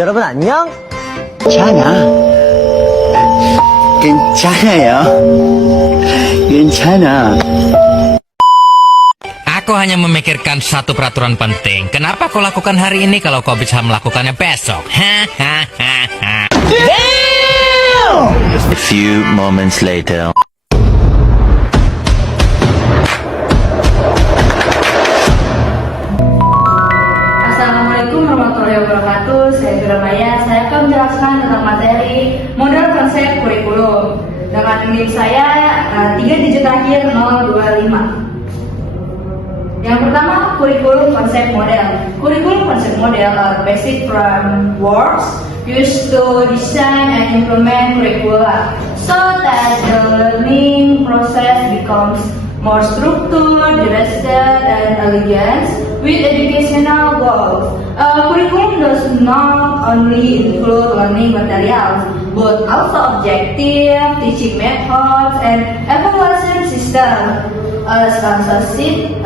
여러분 안녕? 괜찮아. 괜찮아요. 괜찮아. Aku hanya memikirkan satu peraturan penting. Kenapa kau lakukan hari ini kalau kau bisa melakukannya besok? Hahaha. A few moments later. Assalamualaikum warahmatullahi wabarakatuh. Saya Firamaya. Saya akan menjelaskan tentang materi model konsep kurikulum dengan NIM saya 3 digit akhir 025. Yang pertama, kurikulum konsep model. Kurikulum konsep model are basic frameworks used to design and implement curricula so that the learning process becomes more structured, directed, and elegant with educational goals. Curriculum does not only include learning materials, but also objective, teaching methods, and evaluation system. As associated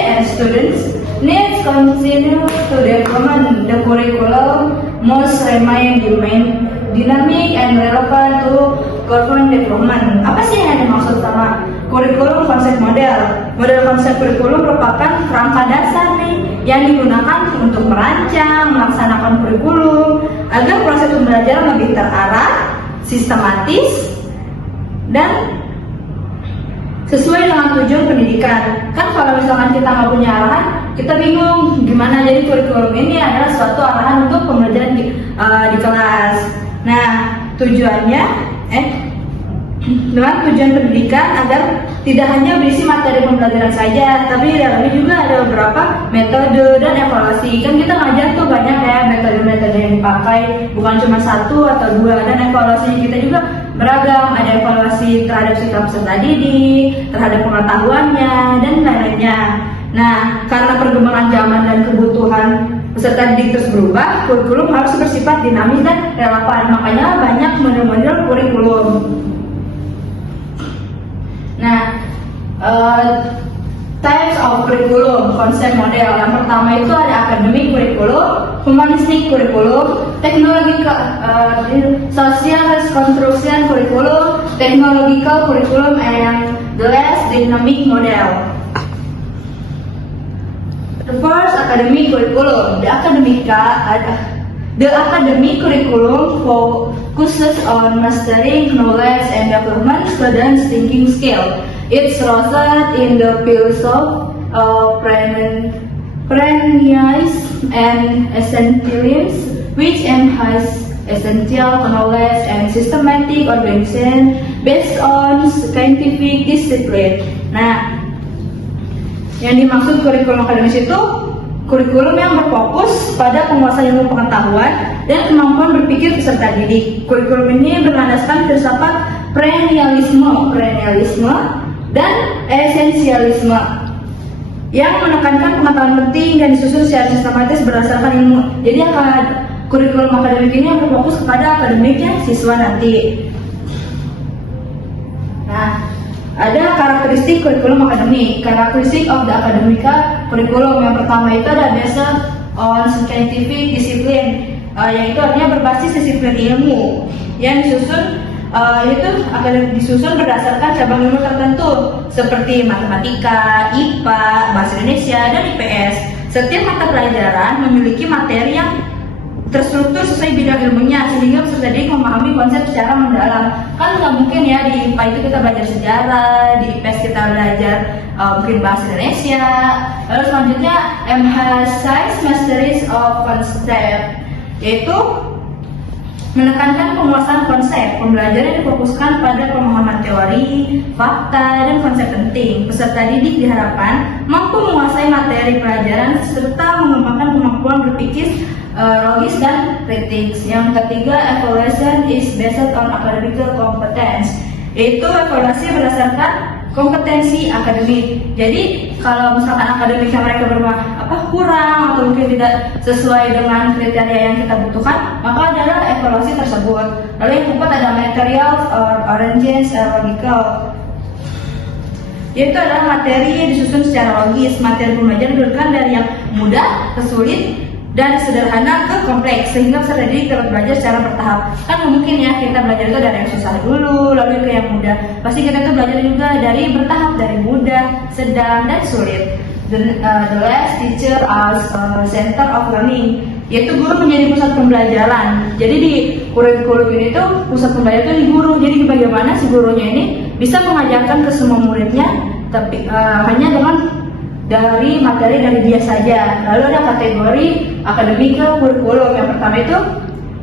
and students needs continue to develop the curriculum must remain dynamic and relevant to current development. Apa sih yang dimaksud sama kurikulum konsep model? Model konsep kurikulum merupakan kerangka dasar nih yang digunakan untuk merancang, melaksanakan kurikulum agar proses pembelajaran lebih terarah, sistematis, dan sesuai dengan tujuan pendidikan. Kan kalau misalkan kita nggak punya arahan, kita bingung gimana. Jadi kurikulum ini adalah suatu arahan untuk pembelajaran di kelas. Nah, tujuannya dengan tujuan pendidikan agar tidak hanya berisi materi pembelajaran saja, tapi di dalamnya juga ada beberapa metode dan evaluasi. Kan kita ngajar tuh banyak ya metode-metode yang dipakai, bukan cuma satu atau dua, dan evaluasinya kita juga beragam. Ada evaluasi terhadap sikap peserta didik, terhadap pengetahuannya, dan lain-lainnya. Nah, karena perkembangan zaman dan kebutuhan peserta didik terus berubah, kurikulum harus bersifat dinamis dan relevan. Makanya banyak model-model kurikulum. Nah, types of curriculum, konsep model. Yang pertama itu ada academic curriculum, humanistic curriculum, social construction curriculum, technological curriculum, and the last dynamic model. The first academic curriculum, the academic curriculum focuses on mastering knowledge and development students' thinking skill. It's rooted in the philosophy of perennials and essentialism, which emphasize essential knowledge and systematic organization based on scientific discipline. Nah, yang dimaksud kurikulum akademis itu kurikulum yang berfokus pada penguasaan ilmu pengetahuan dan kemampuan berpikir peserta didik. Kurikulum ini berlandaskan filsafat perennialisme dan esensialisme yang menekankan pengetahuan penting dan disusun secara sistematis berdasarkan ilmu. Jadi kurikulum akademik ini yang berfokus kepada akademiknya siswa nanti. Nah, ada karakteristik kurikulum akademik. Karakteristik of the academica kurikulum yang pertama itu ada based on scientific discipline, yaitu artinya berbasis disiplin ilmu yang disusun disusun berdasarkan cabang ilmu tertentu seperti matematika, IPA, bahasa Indonesia, dan IPS. Setiap mata pelajaran memiliki materi yang terstruktur sesuai bidang ilmunya sehingga peserta didik memahami konsep secara mendalam. Kan nggak mungkin ya di IPA itu kita belajar sejarah, di IPS kita belajar mungkin bahasa Indonesia. Lalu selanjutnya emphasize masteries of concept, yaitu menekankan penguasaan konsep. Pembelajaran difokuskan pada pemahaman teori, fakta, dan konsep penting. Peserta didik diharapkan mampu menguasai materi pelajaran serta mengembangkan kemampuan berpikir logis dan kritis. Yang ketiga, evaluation is based on academic competence, yaitu evaluasi berdasarkan kompetensi akademik. Jadi kalau misalkan akademiknya mereka kurang atau mungkin tidak sesuai dengan kriteria yang kita butuhkan, maka adalah evaluasi tersebut. Lalu yang keempat ada materials or arrangements logical, yaitu adalah materi yang disusun secara logis. Materi pembelajaran diberikan dari yang mudah ke sulit dan sederhana ke kompleks, sehingga peserta didik dapat belajar secara bertahap. Kan nggak mungkin ya kita belajar itu dari yang susah dulu lalu ke yang mudah. Pasti kita tuh belajar juga dari bertahap, dari mudah, sedang, dan sulit. The last teacher as center of learning, yaitu guru menjadi pusat pembelajaran. Jadi di kurikulum ini tuh pusat pembelajaran itu di guru. Jadi bagaimana si gurunya ini bisa mengajarkan ke semua muridnya, tapi hanya dengan dari materi dari dia saja. Lalu ada kategori akademik kurikulum. Yang pertama itu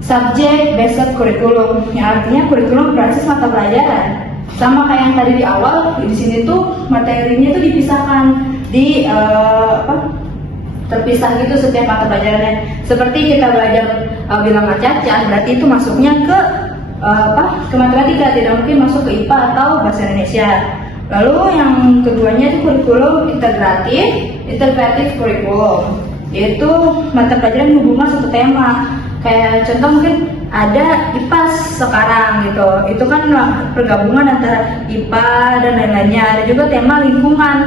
subject based curriculum, yang artinya kurikulum berbasis mata pelajaran. Sama kayak yang tadi di awal, di sini tuh materinya tuh dipisahkan di terpisah gitu setiap mata pelajarannya. Seperti kita belajar bilangan cacah, berarti itu masuknya ke ke matematika, tidak mungkin masuk ke IPA atau bahasa Indonesia. Lalu yang keduanya itu kurikulum integratif kurikulum, yaitu mata pelajaran hubungan satu tema. Kayak contoh mungkin ada IPAS sekarang gitu, itu kan pergabungan antara IPA dan lain-lainnya. Ada juga tema lingkungan,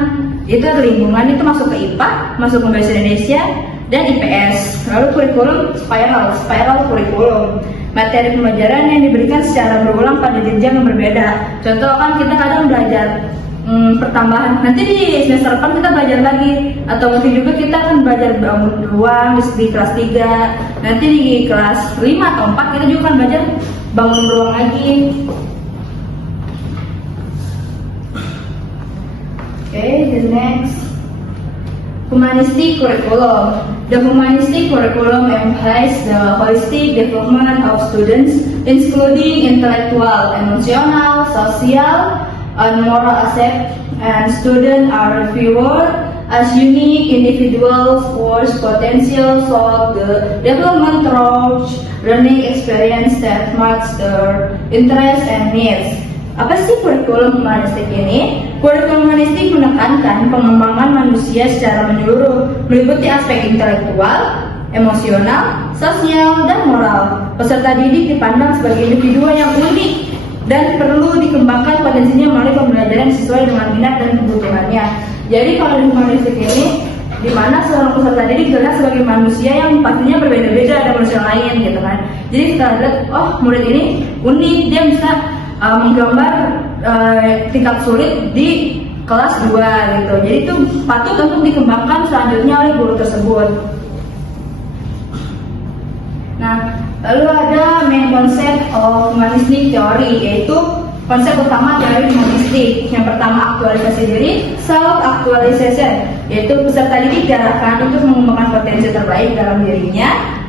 itu ada lingkungan itu masuk ke IPA, masuk ke bahasa Indonesia dan IPS. Lalu kurikulum spiral kurikulum, materi pembelajaran yang diberikan secara berulang pada jenjang yang berbeda. Contoh kan kita kadang belajar pertambahan, nanti di semester depan kita belajar lagi, atau mungkin juga kita akan belajar bangun ruang di kelas 3, nanti di kelas 5 atau 4 kita juga akan belajar bangun ruang lagi. The next, humanistic curriculum. The humanistic curriculum emphasizes the holistic development of students, including intellectual, emotional, social, and moral aspects, and students are viewed as unique individuals whose potential solve the development through learning experience that match their interests and needs. Apa sih kurikulum humanistik ini? Kurikulum humanistik menekankan pengembangan manusia secara menyeluruh, meliputi aspek intelektual, emosional, sosial, dan moral. Peserta didik dipandang sebagai individu yang unik dan perlu dikembangkan potensinya melalui pembelajaran sesuai dengan minat dan kebutuhannya. Jadi kalau di humanistik ini, di mana seorang peserta didik dilihat sebagai manusia yang pastinya berbeda-beda dari manusia lain gitu kan. Jadi kita lihat, oh murid ini unik, dia bisa menggambar tingkat sulit di kelas 2 gitu. Jadi itu patut untuk dikembangkan selanjutnya oleh guru tersebut. Nah, lalu ada main konsep of humanistic theory, yaitu konsep utama dari humanistik. Yang pertama aktualisasi diri, self actualization, yaitu peserta didik diarahkan untuk mengembangkan potensi terbaik dalam dirinya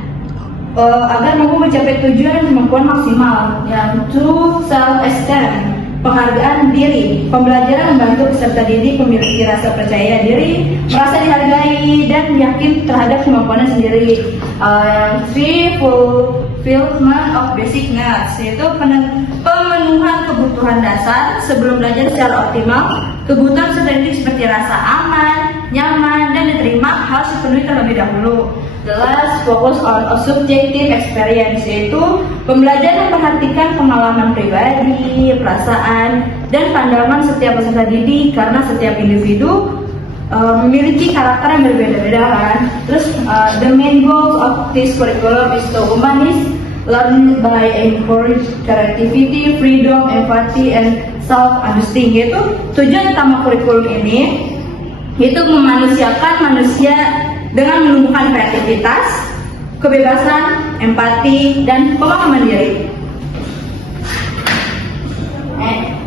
agar mampu mencapai tujuan dan kemampuan maksimal. Yang true self esteem, penghargaan diri. Pembelajaran membantu peserta didik memiliki rasa percaya diri, merasa dihargai, dan yakin terhadap kemampuannya sendiri. Fulfillment of basic needs, yaitu pemenuhan kebutuhan dasar sebelum belajar secara optimal. Kebutuhan peserta didik seperti rasa aman, nyaman, dan diterima harus dipenuhi terlebih dahulu. The last focus on a subjective experience, yaitu pembelajaran memperhatikan pengalaman pribadi, perasaan, dan pandangan setiap peserta didik, karena setiap individu memiliki karakter yang berbeda-beda kan. Terus the main goal of this curriculum is to humanist, learn by encourage creativity, freedom, empathy, and self-understanding. Yaitu tujuan utama kurikulum ini yaitu memanusiakan manusia dengan menumbuhkan kreativitas, kebebasan, empati, dan pemahaman diri.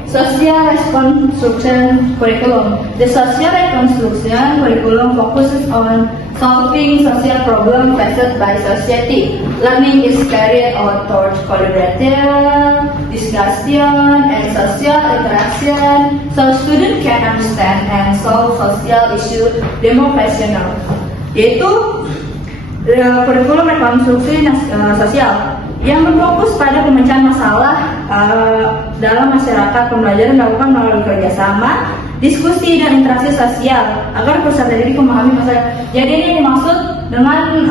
Social reconstruction curriculum. The social reconstruction curriculum focuses on solving social problems faced by society. Learning is carried out towards collaboration, discussion, and social interaction, so students can understand and solve social issues demonstrational. Yaitu kurikulum rekonstruksi sosial yang berfokus pada pemecahan masalah dalam masyarakat. Pembelajaran dilakukan melalui kerjasama, diskusi, dan interaksi sosial agar peserta didik memahami masalah. Jadi ini dimaksud dengan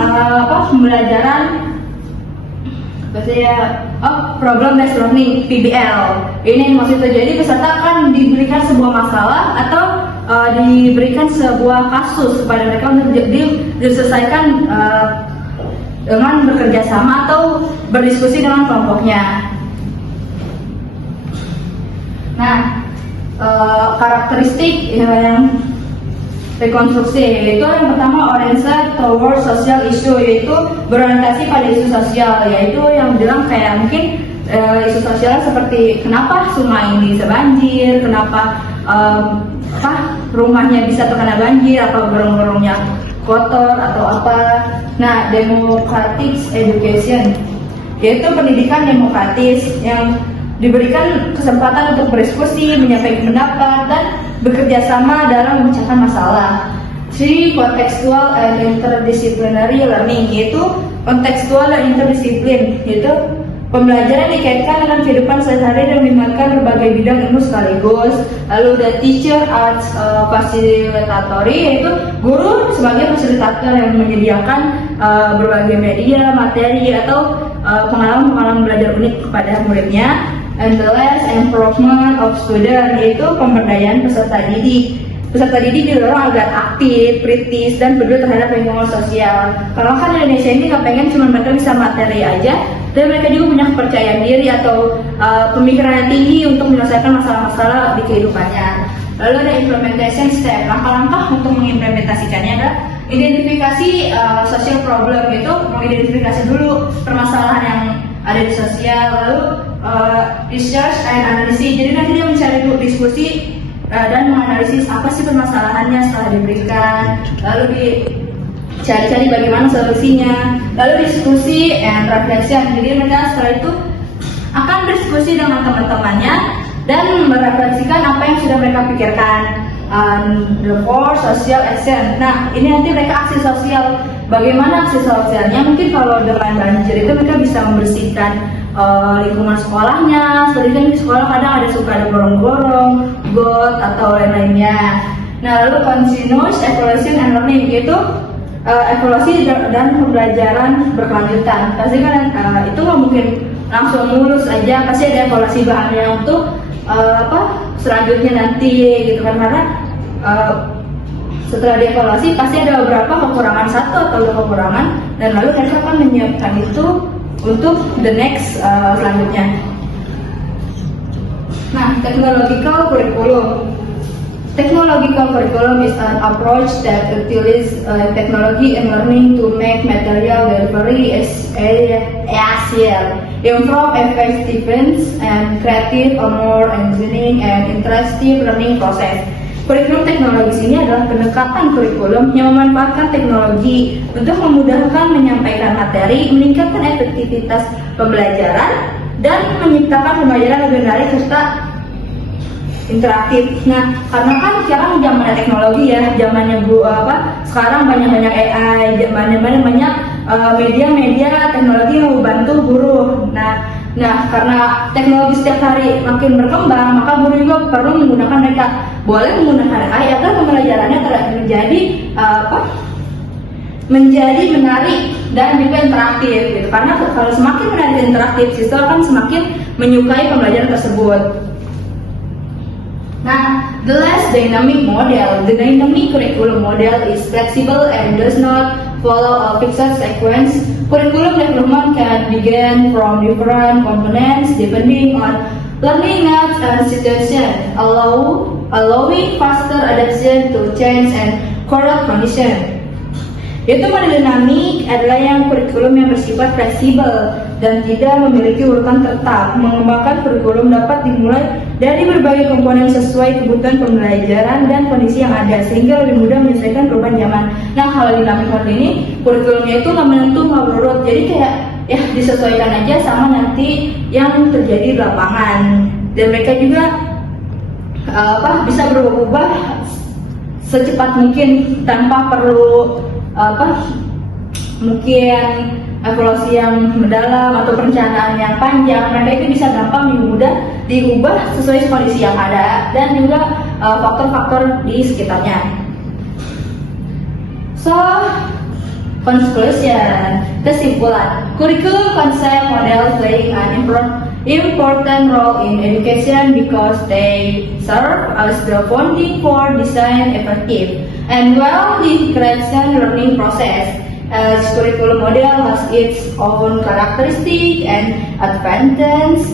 pembelajaran problem based learning (PBL). Ini maksudnya, jadi peserta akan diberikan sebuah masalah atau diberikan sebuah kasus kepada mereka untuk diselesaikan dengan bekerja sama atau berdiskusi dengan kelompoknya. Nah, karakteristik yang rekonstruksi yaitu yang pertama oriented toward social issue, yaitu berorientasi pada isu sosial, yaitu yang bilang kayak mungkin isu sosial seperti kenapa sungai ini bisa banjir, kenapa rumahnya bisa terkena banjir, apa gorong-gorongnya kotor atau apa. Nah, democratic education yaitu pendidikan demokratis yang diberikan kesempatan untuk berdiskusi, menyampaikan pendapat, dan bekerja sama dalam memecahkan masalah. Contextual and interdisciplinary learning yaitu kontekstual dan interdisiplin, yaitu pembelajaran dikaitkan dengan kehidupan sehari-hari dan melibatkan berbagai bidang ilmu sekaligus. Lalu the teacher as facilitatory, yaitu guru sebagai fasilitator yang menyediakan berbagai media, materi atau pengalaman-pengalaman belajar unik kepada muridnya. And the last improvement of student, yaitu pemberdayaan peserta didik. Peserta didik didorong agar aktif, kritis, dan peduli terhadap lingkungan sosial. Kalau kan Indonesia ini nggak pengen cuma mereka bisa materi aja, dan mereka juga punya kepercayaan diri atau pemikiran yang tinggi untuk menyelesaikan masalah-masalah di kehidupannya. Lalu ada implementation step, langkah-langkah untuk mengimplementasikannya adalah identifikasi social problem, yaitu mengidentifikasi dulu permasalahan yang ada di sosial, lalu research and analysis, jadi nanti dia mencari diskusi dan menganalisis apa sih permasalahannya setelah diberikan, lalu dicari-cari bagaimana solusinya, lalu diskusi and reflection, jadi mereka setelah itu akan berdiskusi dengan teman-temannya dan merefleksikan apa yang sudah mereka pikirkan. The four social action. Nah, ini nanti mereka aksi sosial. Bagaimana aksi sosialnya? Mungkin kalau dengan banjir itu mereka bisa membersihkan lingkungan sekolahnya. Seperti kan di sekolah kadang ada gorong-gorong, got atau lain-lainnya. Nah, lalu continuous evaluation and learning, yaitu evaluasi dan pembelajaran berkelanjutan. Pasti kan itu nggak mungkin langsung lulus aja. Pasti ada evaluasi bahannya untuk selanjutnya nanti gitu kan, karena setelah dievaluasi pasti ada beberapa kekurangan, satu atau dua kekurangan, dan lalu mereka akan menyiapkan itu untuk the next selanjutnya. Nah, technological curriculum. Technological curriculum is an approach that utilizes technology and learning to make material delivery easier, improve effectiveness and creative or more engaging and interesting learning process. Kurikulum teknologis ini adalah pendekatan kurikulum yang memanfaatkan teknologi untuk memudahkan menyampaikan materi, meningkatkan efektivitas pembelajaran, dan menciptakan pembelajaran lebih menarik serta interaktif. Nah, karena kan sekarang zamannya teknologi ya, zamannya sekarang banyak AI, zamannya banyak media-media teknologi yang membantu guru. Nah, karena teknologi setiap hari makin berkembang, maka guru juga perlu menggunakan mereka. Boleh menggunakan AI agar pembelajarannya menjadi menarik dan juga interaktif gitu. Karena kalau semakin menarik dan interaktif, siswa akan semakin menyukai pembelajaran tersebut. Nah, the last dynamic model. The dynamic curriculum model is flexible and does not follow a fixed sequence. Curriculum development can begin from different components depending on learning needs and situation, allowing faster adaptation to change and current condition. Yaitu model dinamik adalah yang kurikulum yang bersifat fleksibel dan tidak memiliki urutan tetap. Mengembangkan kurikulum dapat dimulai dari berbagai komponen sesuai kebutuhan pembelajaran dan kondisi yang ada, sehingga lebih mudah menyesuaikan perubahan zaman. Nah, kalau dinamik model ini, kurikulumnya itu nggak menentu, nggak berurut, jadi kayak ya disesuaikan aja sama nanti yang terjadi di lapangan. Dan mereka juga bisa berubah secepat mungkin tanpa perlu mungkin evaluasi yang mendalam atau perencanaan yang panjang. Mereka itu bisa gampang mudah diubah sesuai kondisi yang ada dan juga faktor-faktor di sekitarnya. So, conclusion, kesimpulan, curriculum concept model playing an important role in education because they serve as the founding for design effective and well-integrated learning process As curriculum model has its own characteristic and advantage.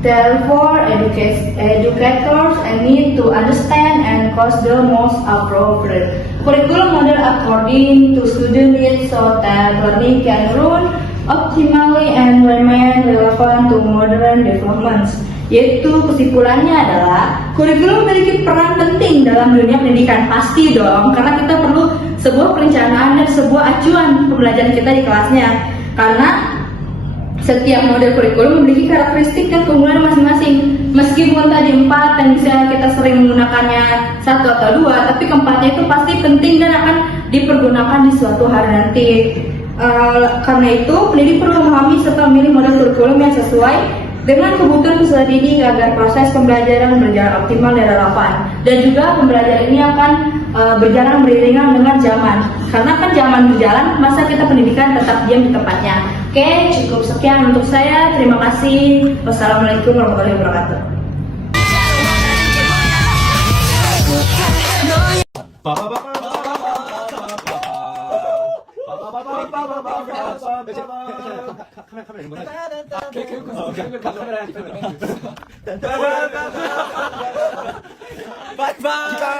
Therefore, educators need to understand and choose the most appropriate curriculum model according to student needs so that learning can run optimally and remain relevant to modern developments. Yaitu kesimpulannya adalah kurikulum memiliki peran penting dalam dunia pendidikan, pasti dong, karena kita perlu sebuah perencanaan dan sebuah acuan pembelajaran kita di kelasnya, karena setiap model kurikulum memiliki karakteristik dan keunggulan masing-masing. Meskipun tadi 4 yang bisa kita sering menggunakannya 1 atau 2, tapi keempatnya itu pasti penting dan akan dipergunakan di suatu hari nanti. Karena itu, pendidik perlu memahami serta memilih model kurikulum yang sesuai dengan kebutuhan peserta didik agar proses pembelajaran berjalan optimal dan relevan. Dan juga pembelajaran ini akan berjalan beriringan dengan zaman. Karena kan zaman berjalan, masa kita pendidikan tetap diam di tempatnya. Oke, cukup sekian untuk saya. Terima kasih. Wassalamualaikum warahmatullahi wabarakatuh. Bye bye.